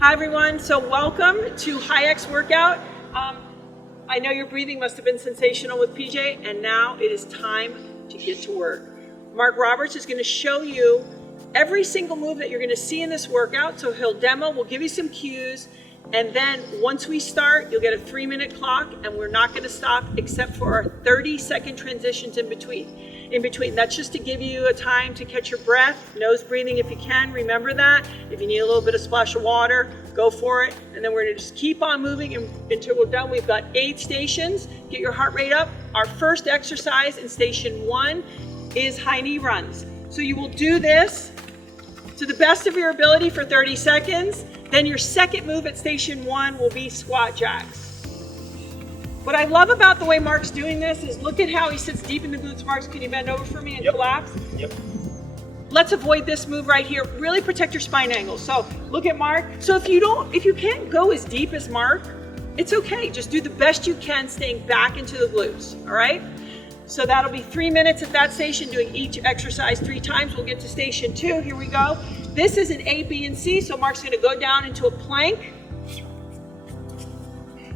Hi everyone, so welcome to High-X workout. I know your breathing must have been sensational with PJ, and now it is time to get to work. Mark Roberts is going to show you every single move that you're going to see in this workout. So he'll demo, we'll give you some cues, and then once we start, you'll get a 3-minute clock, and we're not going to stop except for our 30-second transitions in between. That's just to give you a time to catch your breath, nose breathing if you can, remember that. If you need a little bit of splash of water, go for it. And then we're gonna just keep on moving until we're done. We've got 8 stations. Get your heart rate up. Our first exercise in station 1 is high knee runs. So you will do this to the best of your ability for 30 seconds. Then your second move at station 1 will be squat jacks. What I love about the way Mark's doing this is look at how he sits deep in the glutes. Mark, can you bend over for me and collapse? Yep. Let's avoid this move right here. Really protect your spine angle. So look at Mark. So if you can't go as deep as Mark, it's okay. Just do the best you can, staying back into the glutes, all right? So that'll be 3 minutes at that station, doing each exercise 3 times. We'll get to station 2, here we go. This is an A, B, and C, so Mark's gonna go down into a plank.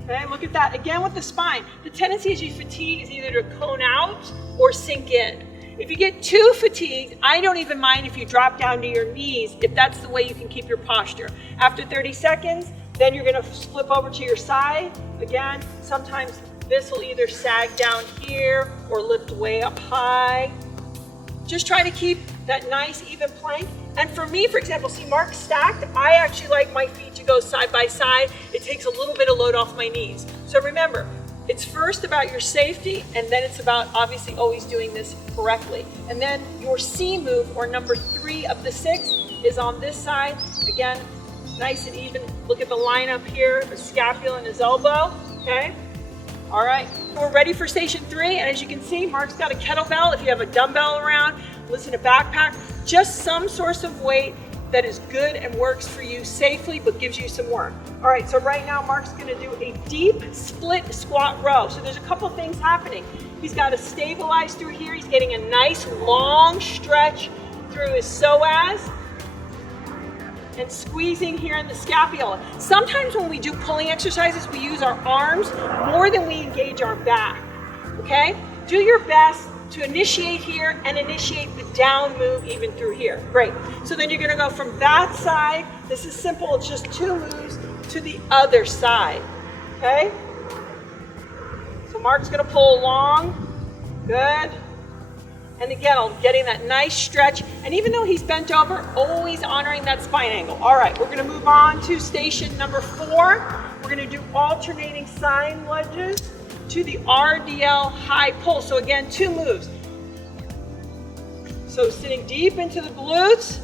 Okay, look at that. Again with the spine, the tendency as you fatigue is either to cone out or sink in. If you get too fatigued, I don't even mind if you drop down to your knees if that's the way you can keep your posture. After 30 seconds, then you're gonna flip over to your side. Again, sometimes this will either sag down here or lift way up high. Just try to keep that nice even plank. And for me, for example, see Mark stacked, I actually like my feet to go side by side. It takes a little bit of load off my knees. So remember, it's first about your safety, and then it's about obviously always doing this correctly. And then your C move, or number 3 of the 6, is on this side. Again, nice and even. Look at the line up here, the scapula and his elbow, okay? All right, we're ready for station 3, and as you can see, Mark's got a kettlebell. If you have a dumbbell around, listen to backpack, just some source of weight that is good and works for you safely, but gives you some work. All right, so right now, Mark's gonna do a deep split squat row. So there's a couple things happening. He's got to stabilize through here. He's getting a nice long stretch through his psoas, and squeezing here in the scapula. Sometimes when we do pulling exercises, we use our arms more than we engage our back, okay? Do your best to initiate here and initiate the down move even through here. Great. So then you're gonna go from that side, this is simple, it's just 2 moves, to the other side, okay? So Mark's gonna pull along, good. And again, I'm getting that nice stretch. And even though he's bent over, always honoring that spine angle. All right, we're gonna move on to station number 4. We're gonna do alternating side lunges to the RDL high pull. So again, 2 moves. So sitting deep into the glutes.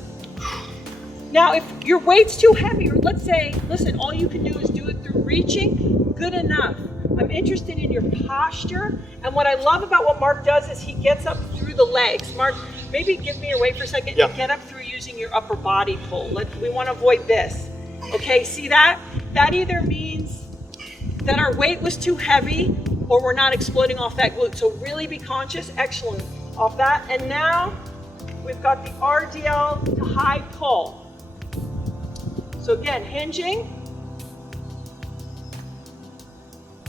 Now, if your weight's too heavy, or let's say, listen, all you can do is do it through reaching, good enough. I'm interested in your posture, and what I love about what Mark does is he gets up through the legs. Mark, maybe give me your weight for a second and get up through using your upper body pull. We want to avoid this. Okay, see that? That either means that our weight was too heavy or we're not exploding off that glute. So really be conscious, excellent, off that. And now we've got the RDL to high pull. So again, hinging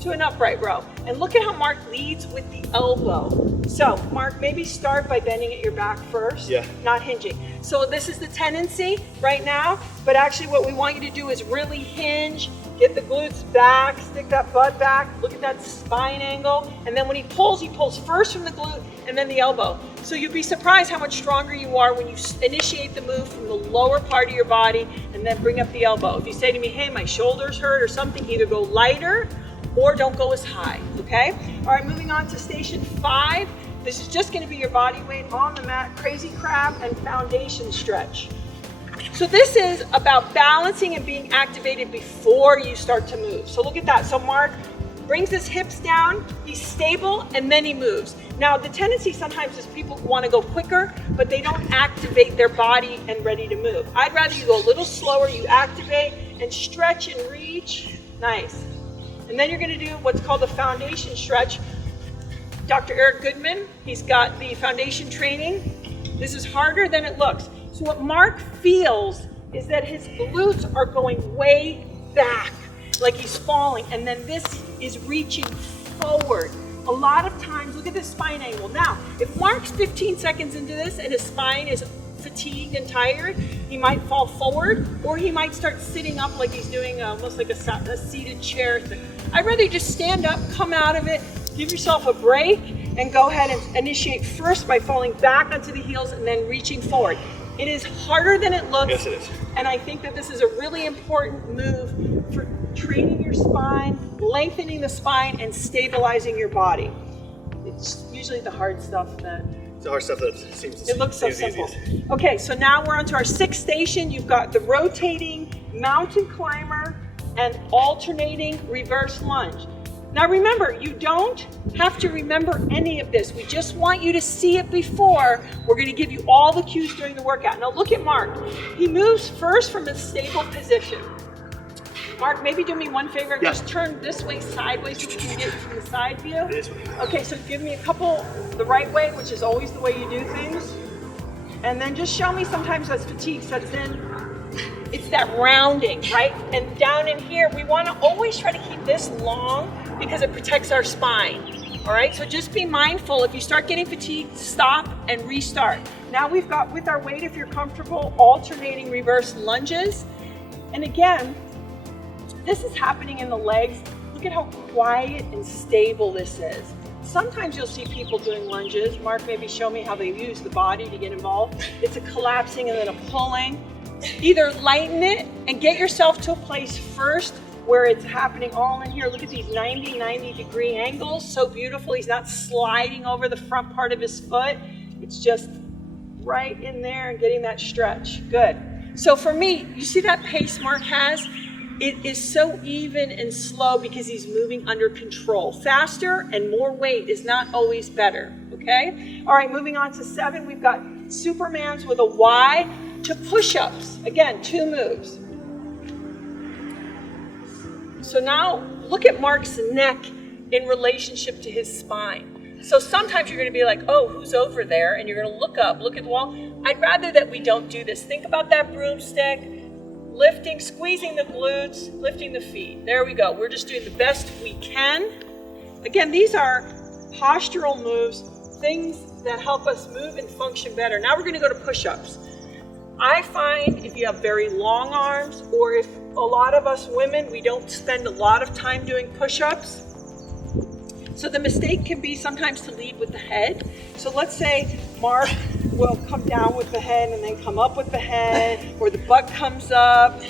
to an upright row. And look at how Mark leads with the elbow. So Mark, maybe start by bending at your back first, not hinging. So this is the tendency right now, but actually what we want you to do is really hinge, get the glutes back, stick that butt back, look at that spine angle, and then when he pulls first from the glute and then the elbow. So you'd be surprised how much stronger you are when you initiate the move from the lower part of your body and then bring up the elbow. If you say to me, hey, my shoulders hurt or something, either go lighter or don't go as high, okay? All right, moving on to station 5. This is just gonna be your body weight on the mat, crazy crab and foundation stretch. So this is about balancing and being activated before you start to move. So look at that. So Mark brings his hips down, he's stable, and then he moves. Now the tendency sometimes is people wanna go quicker, but they don't activate their body and ready to move. I'd rather you go a little slower, you activate and stretch and reach, nice. And then you're gonna do what's called the foundation stretch. Dr. Eric Goodman, he's got the foundation training. This is harder than it looks. So what Mark feels is that his glutes are going way back, like he's falling, and then this is reaching forward. A lot of times, look at this spine angle. Now, if Mark's 15 seconds into this and his spine is fatigued and tired, he might fall forward, or he might start sitting up like he's doing almost like a seated chair thing. I'd rather you just stand up, come out of it, give yourself a break, and go ahead and initiate first by falling back onto the heels and then reaching forward. It is harder than it looks. Yes, it is. And I think that this is a really important move for training your spine, lengthening the spine, and stabilizing your body. It's usually the hard stuff that... It's the hard stuff that seems It looks so simple. easiest. Okay, so now we're on to our sixth station. You've got the rotating mountain climber and alternating reverse lunge. Now remember, you don't have to remember any of this. We just want you to see it before. We're going to give you all the cues during the workout. Now look at Mark. He moves first from a stable position. Mark, maybe do me one favor. Yeah. Just turn this way sideways so we can get from the side view. This way. Okay, so give me a couple the right way, which is always the way you do things. And then just show me sometimes as fatigue sets in. It's that rounding, right? And down in here, we want to always try to keep this long because it protects our spine. All right, so just be mindful. If you start getting fatigued, stop and restart. Now we've got, with our weight, if you're comfortable, alternating reverse lunges. And again, this is happening in the legs. Look at how quiet and stable this is. Sometimes you'll see people doing lunges. Mark, maybe show me how they use the body to get involved. It's a collapsing and then a pulling. Either lighten it and get yourself to a place first where it's happening all in here. Look at these 90 degree angles, so beautiful. He's not sliding over the front part of his foot. It's just right in there and getting that stretch. Good. So for me, you see that pace Mark has? It is so even and slow because he's moving under control. Faster and more weight is not always better, okay? All right, moving on to 7, we've got Supermans with a Y to push-ups. Again, 2 moves. So now look at Mark's neck in relationship to his spine. So sometimes you're going to be like, oh, who's over there? And you're going to look up, look at the wall. I'd rather that we don't do this. Think about that broomstick, lifting, squeezing the glutes, lifting the feet. There we go. We're just doing the best we can. Again, these are postural moves, things that help us move and function better. Now we're going to go to push-ups. I find if you have very long arms, or if a lot of us women, we don't spend a lot of time doing push-ups. So the mistake can be sometimes to lead with the head. So let's say Mark will come down with the head and then come up with the head, or the butt comes up.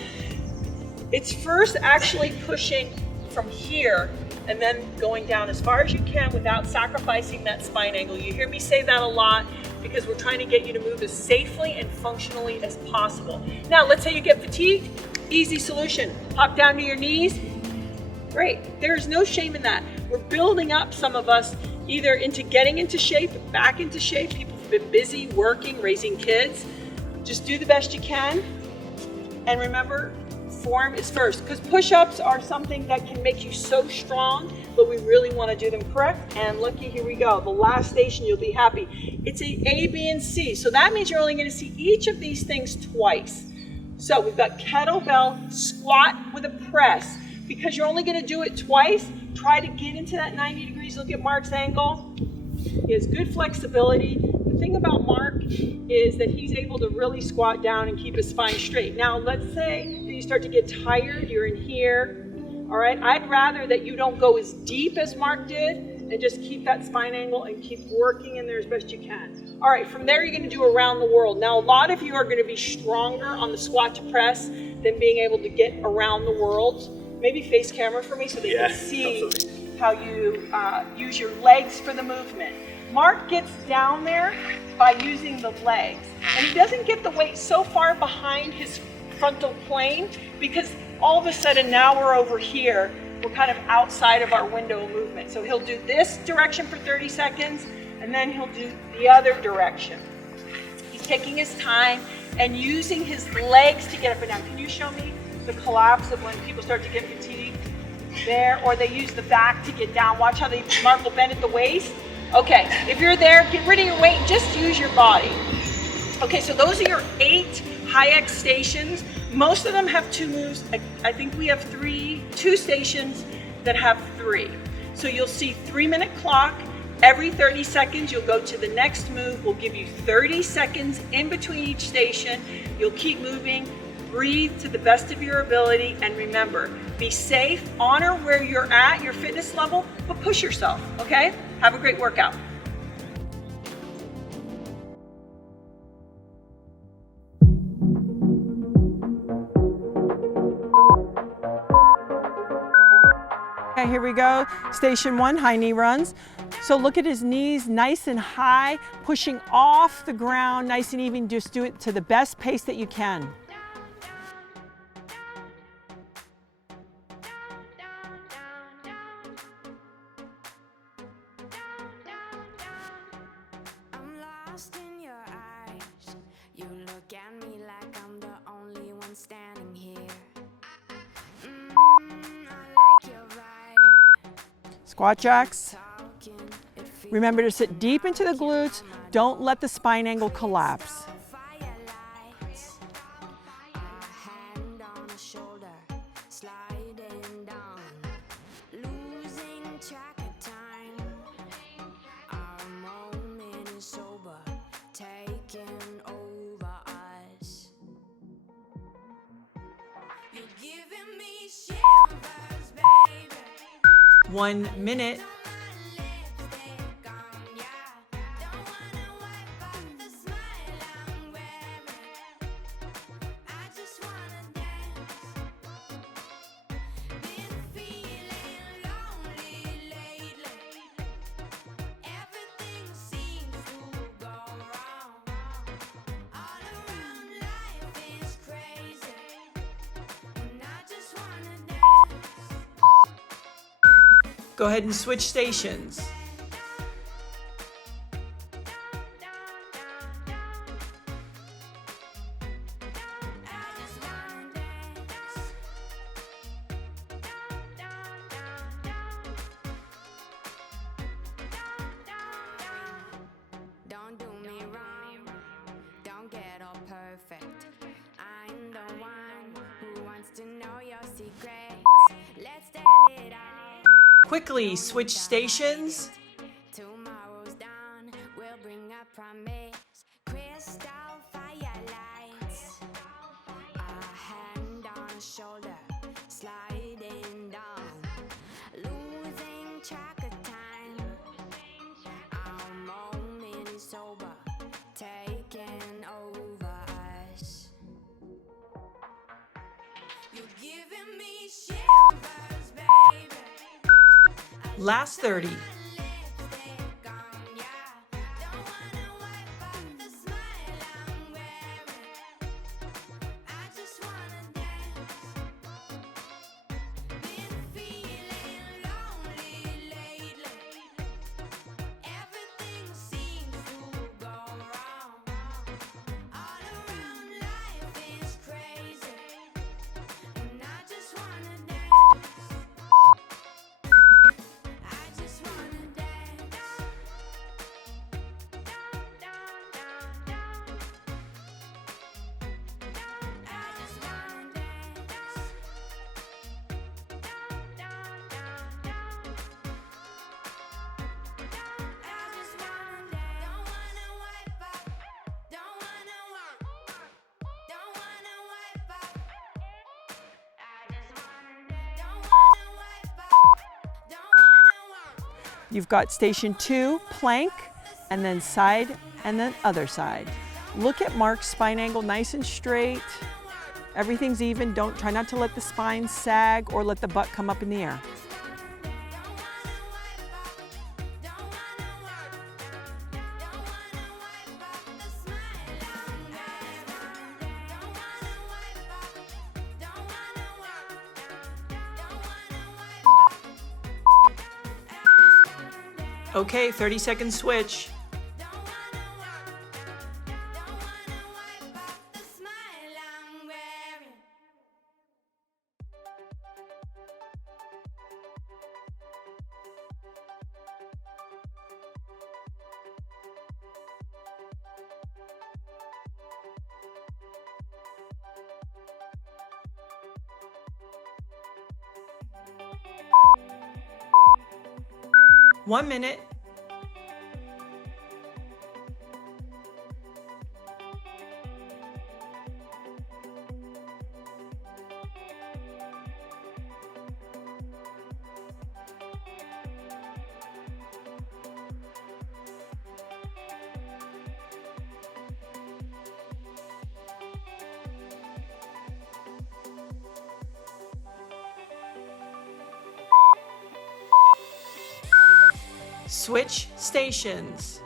It's first actually pushing from here and then going down as far as you can without sacrificing that spine angle. You hear me say that a lot because we're trying to get you to move as safely and functionally as possible. Now, let's say you get fatigued. Easy solution. Hop down to your knees. Great. There is no shame in that. We're building up, some of us, either into getting into shape, back into shape. People have been busy working, raising kids. Just do the best you can. And remember, form is first, because push-ups are something that can make you so strong, but we really want to do them correct. And looky, here we go. The last station, you'll be happy. It's A, B, and C. So that means you're only going to see each of these things twice. So we've got kettlebell, squat with a press. Because you're only going to do it twice, try to get into that 90 degrees. Look at Mark's angle. He has good flexibility. The thing about Mark is that he's able to really squat down and keep his spine straight. Now, let's say that you start to get tired, you're in here. All right, I'd rather that you don't go as deep as Mark did and just keep that spine angle and keep working in there as best you can. All right, from there, you're going to do around the world. Now, a lot of you are going to be stronger on the squat to press than being able to get around the world. Maybe face camera for me so they can see absolutely how you use your legs for the movement. Mark gets down there by using the legs. And he doesn't get the weight so far behind his frontal plane because all of a sudden now we're over here. We're kind of outside of our window of movement. So he'll do this direction for 30 seconds and then he'll do the other direction. He's taking his time and using his legs to get up and down. Can you show me the collapse of when people start to get fatigued there, or they use the back to get down? Watch how Mark will bend at the waist. Okay, if you're there, get rid of your weight and just use your body. Okay, so those are your 8 high X stations. Most of them have 2 moves. I think we have 2 stations that have 3. So you'll see 3-minute clock. Every 30 seconds, you'll go to the next move. We'll give you 30 seconds in between each station. You'll keep moving, breathe to the best of your ability, and remember, be safe, honor where you're at, your fitness level, but push yourself, okay? Have a great workout. Okay, here we go. Station 1, high knee runs. So look at his knees, nice and high, pushing off the ground, nice and even. Just do it to the best pace that you can. I'm lost in your eyes. You look at me like I'm the only one standing here. I like your vibe. Squat jacks. Remember to sit deep into the glutes. Don't let the spine angle collapse. Hand on a shoulder, sliding down, losing track of time. Our moment is sober, taking over us. You're giving me shivers, baby. 1 minute. Go ahead and switch stations. Don't do me wrong, don't get all perfect. I'm the one who wants to know your secrets. Let's tell it out. Quickly switch stations. Tomorrow's dawn will bring a promise. Crystal firelights. A hand on a shoulder, sliding down, losing track of time. Our moment is sober, taking over us. You're giving me shivers, baby. Last 30. You've got station 2, plank, and then side, and then other side. Look at Mark's spine angle, nice and straight. Everything's even. Try not to let the spine sag or let the butt come up in the air. Okay, 30-second switch. 1 minute. Switch stations.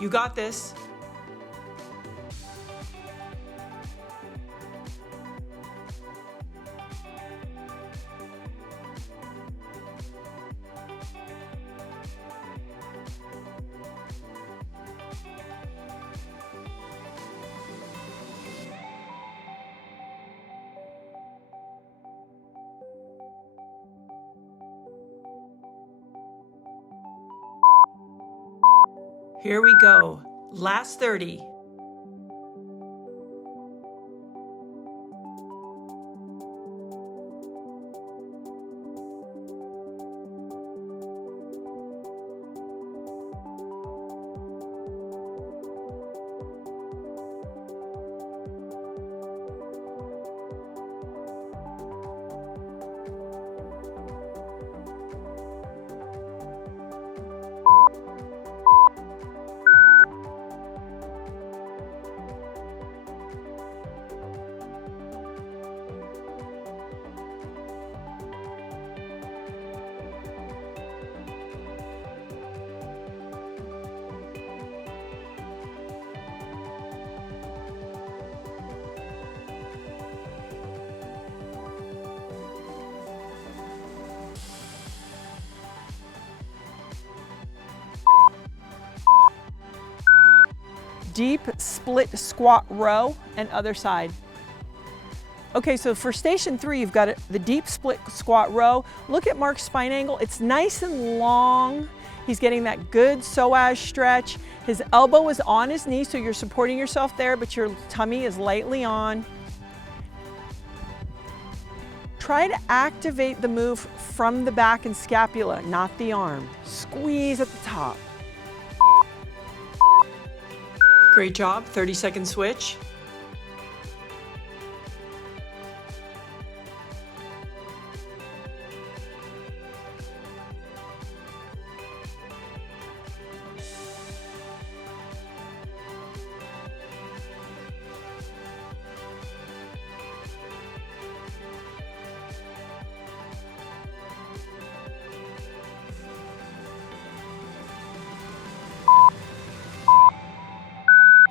You got this. Here we go. Last 30. Deep split squat row and other side. Okay, so for station 3, you've got the deep split squat row. Look at Mark's spine angle. It's nice and long. He's getting that good psoas stretch. His elbow is on his knee, so you're supporting yourself there, but your tummy is lightly on. Try to activate the move from the back and scapula, not the arm. Squeeze at the top. Great job, 30-second switch.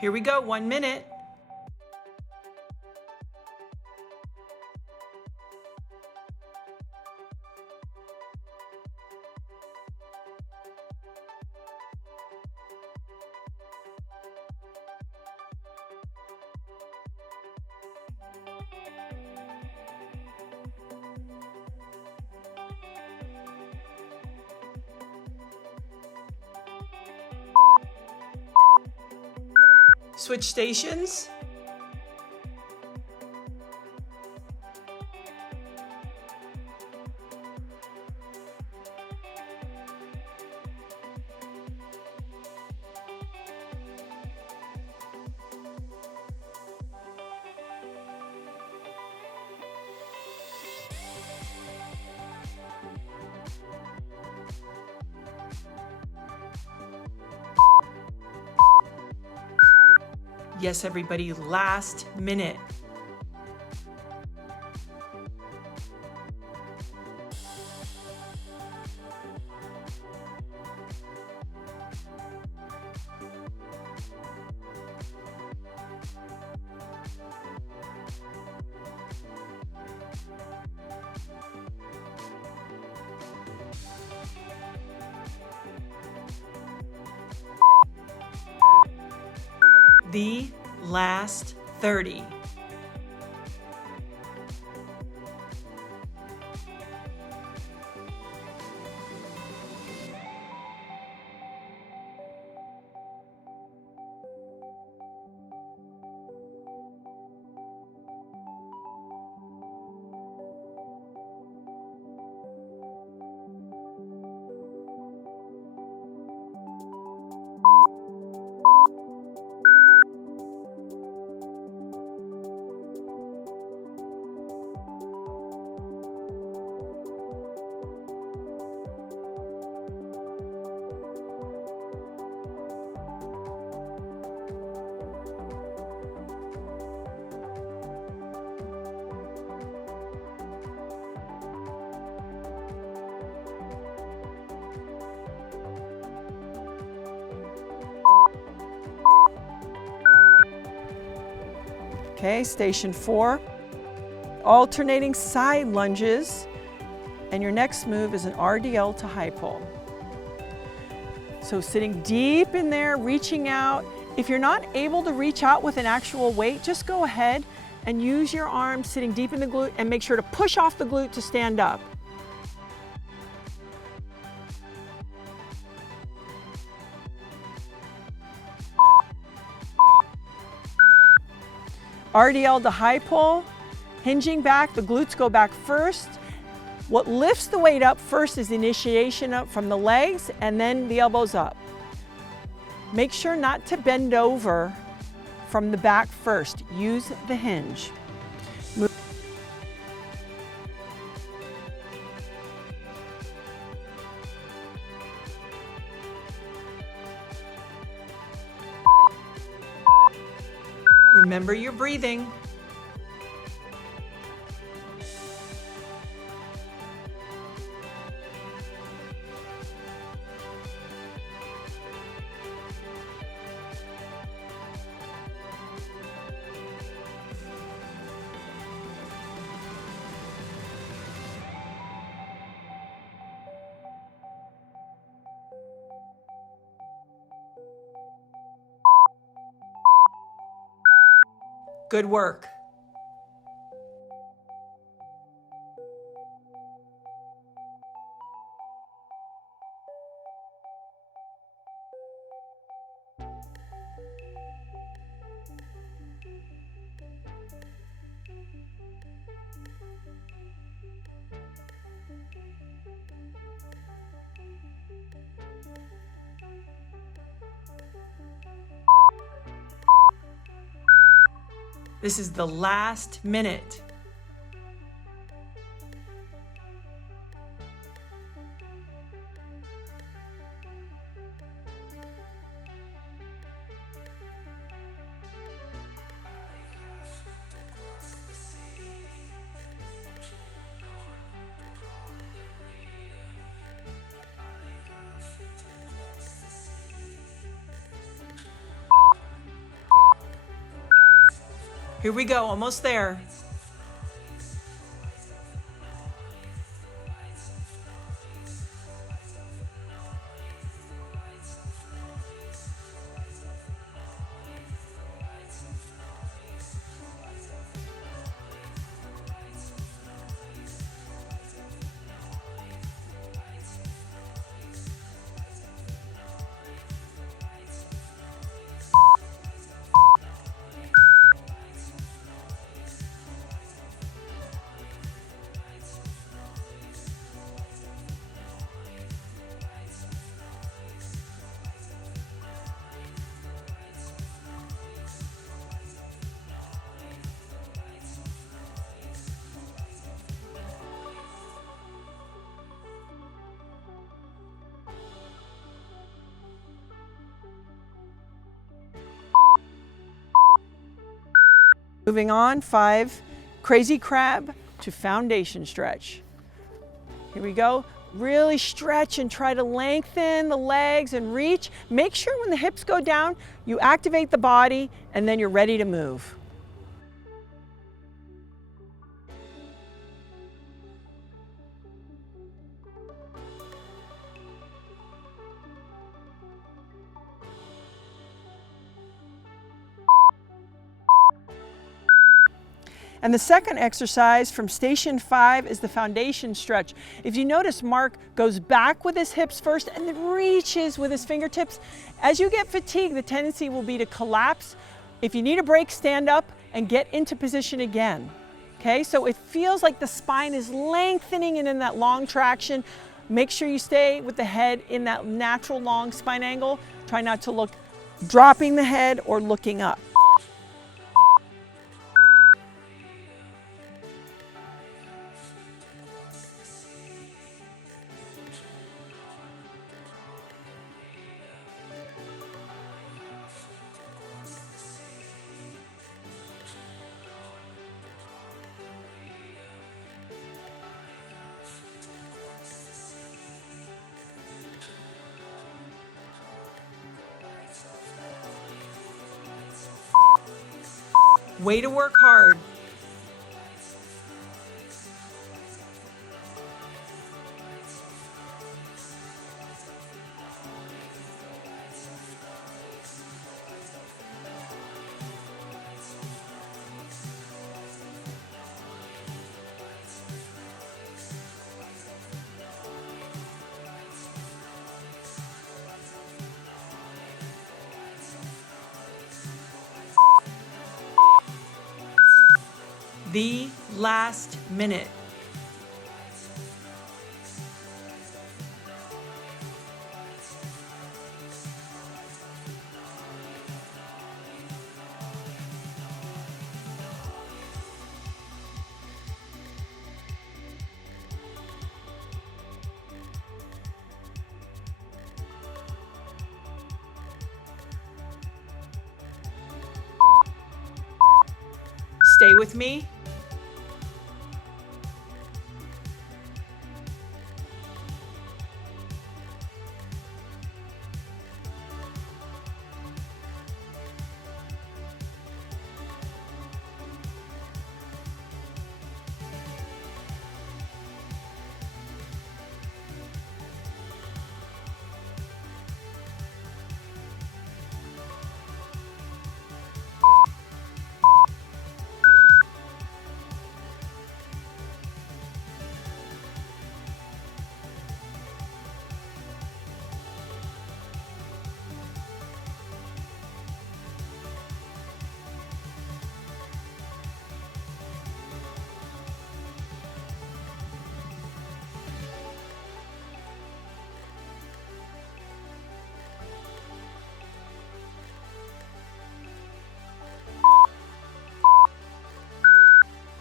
Here we go, 1 minute. Switch stations. Yes, everybody, last minute. The last 30. Okay, station 4, alternating side lunges, and your next move is an RDL to high pull. So sitting deep in there, reaching out. If you're not able to reach out with an actual weight, just go ahead and use your arms sitting deep in the glute and make sure to push off the glute to stand up. RDL to high pull, hinging back, the glutes go back first. What lifts the weight up first is the initiation up from the legs and then the elbows up. Make sure not to bend over from the back first. Use the hinge. Remember your breathing. Good work. This is the last minute. Here we go, almost there. Moving on, 5, crazy crab to foundation stretch. Here we go. Really stretch and try to lengthen the legs and reach. Make sure when the hips go down, you activate the body and then you're ready to move. And the second exercise from station 5 is the foundation stretch. If you notice, Mark goes back with his hips first and then reaches with his fingertips. As you get fatigued, the tendency will be to collapse. If you need a break, stand up and get into position again. Okay, so it feels like the spine is lengthening and in that long traction. Make sure you stay with the head in that natural long spine angle. Try not to look dropping the head or looking up. Way to work hard. The last minute. Stay with me.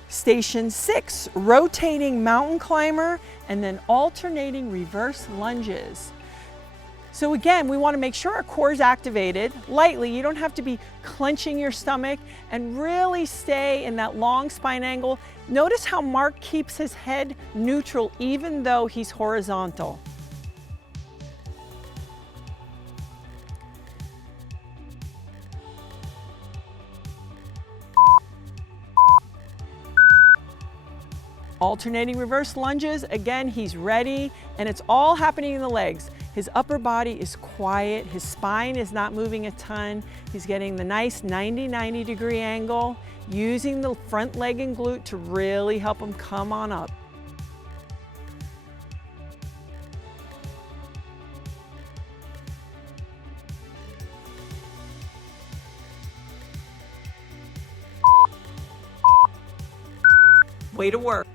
Station 6, rotating mountain climber and then alternating reverse lunges. So again, we want to make sure our core is activated lightly. You don't have to be clenching your stomach, and really stay in that long spine angle. Notice how Mark keeps his head neutral even though he's horizontal. Alternating reverse lunges, again, he's ready, and it's all happening in the legs. His upper body is quiet, his spine is not moving a ton. He's getting the nice 90 degree angle, using the front leg and glute to really help him come on up. Way to work.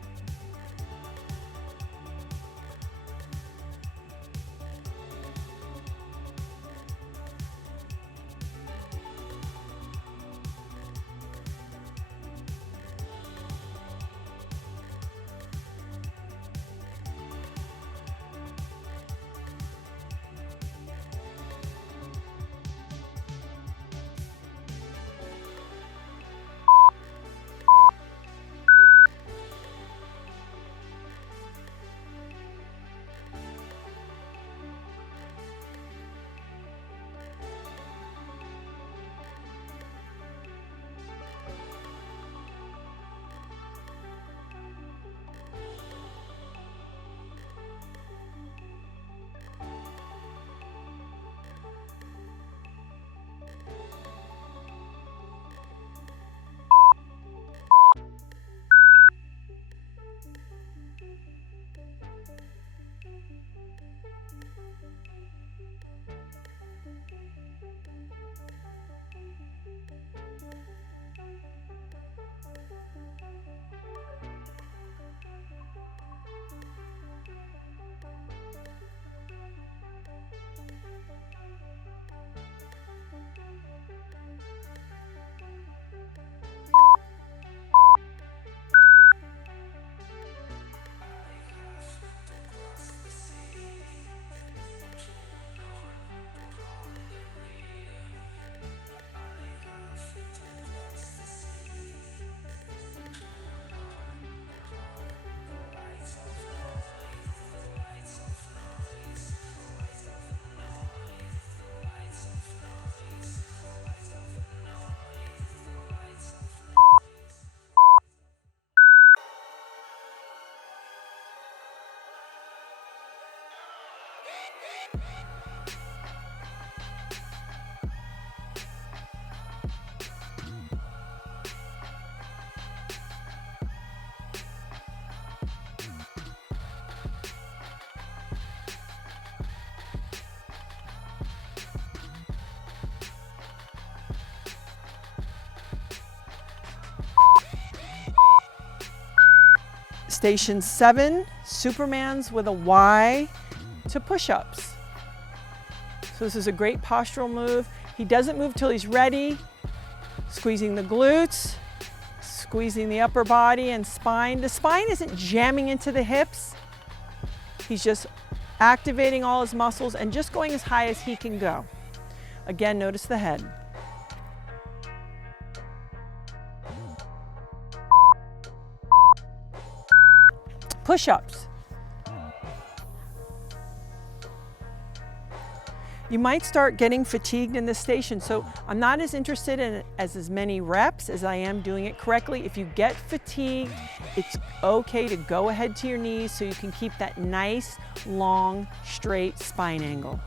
Station 7, Supermans with a Y to push-ups. So this is a great postural move. He doesn't move till he's ready. Squeezing the glutes, squeezing the upper body and spine. The spine isn't jamming into the hips. He's just activating all his muscles and just going as high as he can go. Again, notice the head. Push-ups. You might start getting fatigued in this station, so I'm not as interested in as many reps as I am doing it correctly. If you get fatigued, it's okay to go ahead to your knees so you can keep that nice, long, straight spine angle.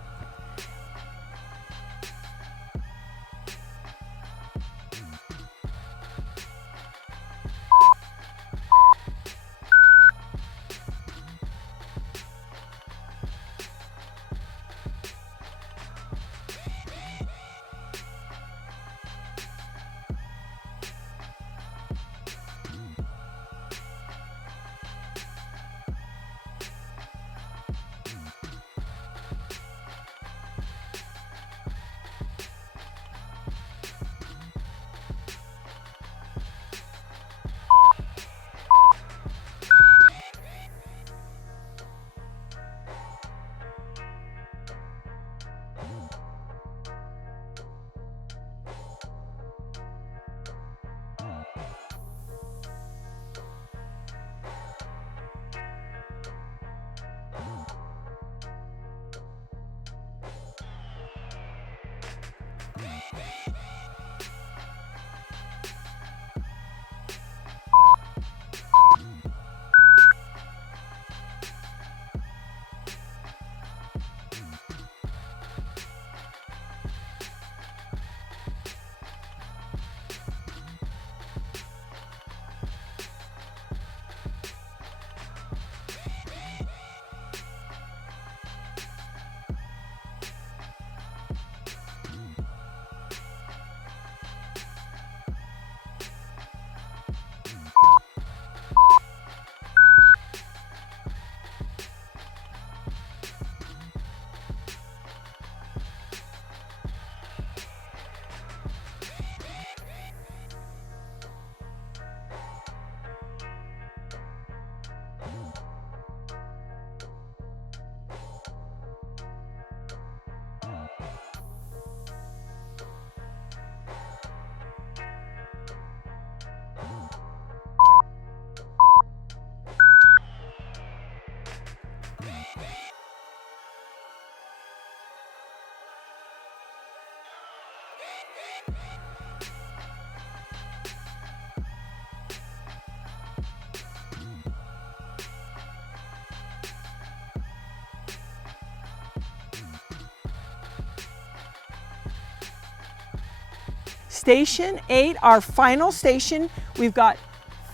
Station 8, our final station. We've got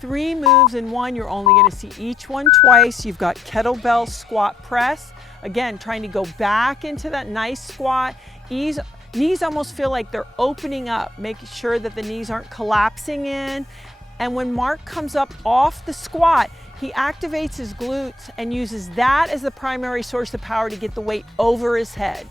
3 moves in one. You're only going to see each one twice. You've got kettlebell squat press. Again, trying to go back into that nice squat. Knees almost feel like they're opening up, making sure that the knees aren't collapsing in. And when Mark comes up off the squat, he activates his glutes and uses that as the primary source of power to get the weight over his head.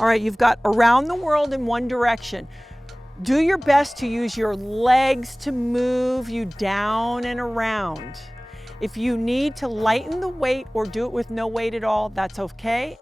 All right, you've got around the world in one direction. Do your best to use your legs to move you down and around. If you need to lighten the weight or do it with no weight at all, that's okay.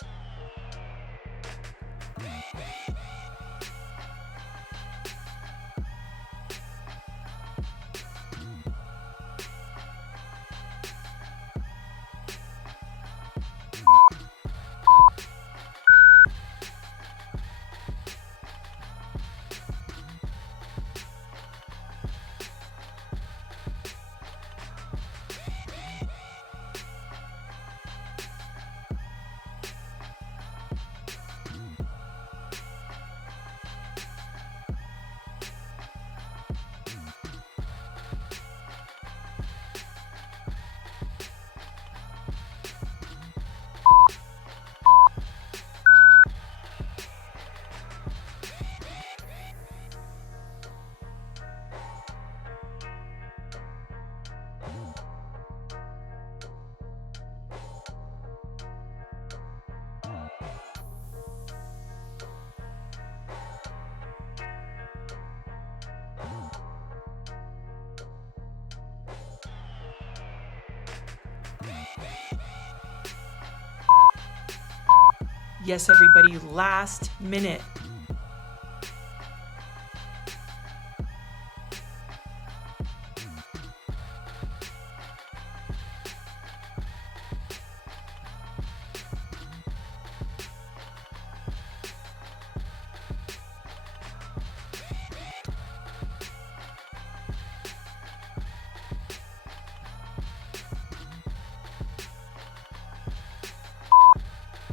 Yes, everybody, last minute.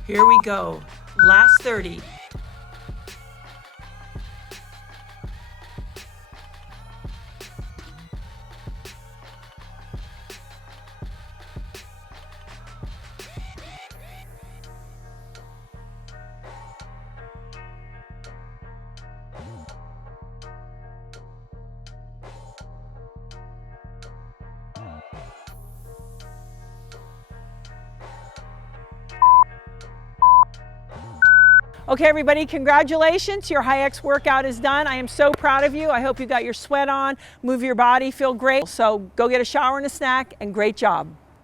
Here we go, last 30. Okay, everybody, congratulations. Your high X workout is done. I am so proud of you. I hope you got your sweat on, move your body, feel great. So go get a shower and a snack, and great job.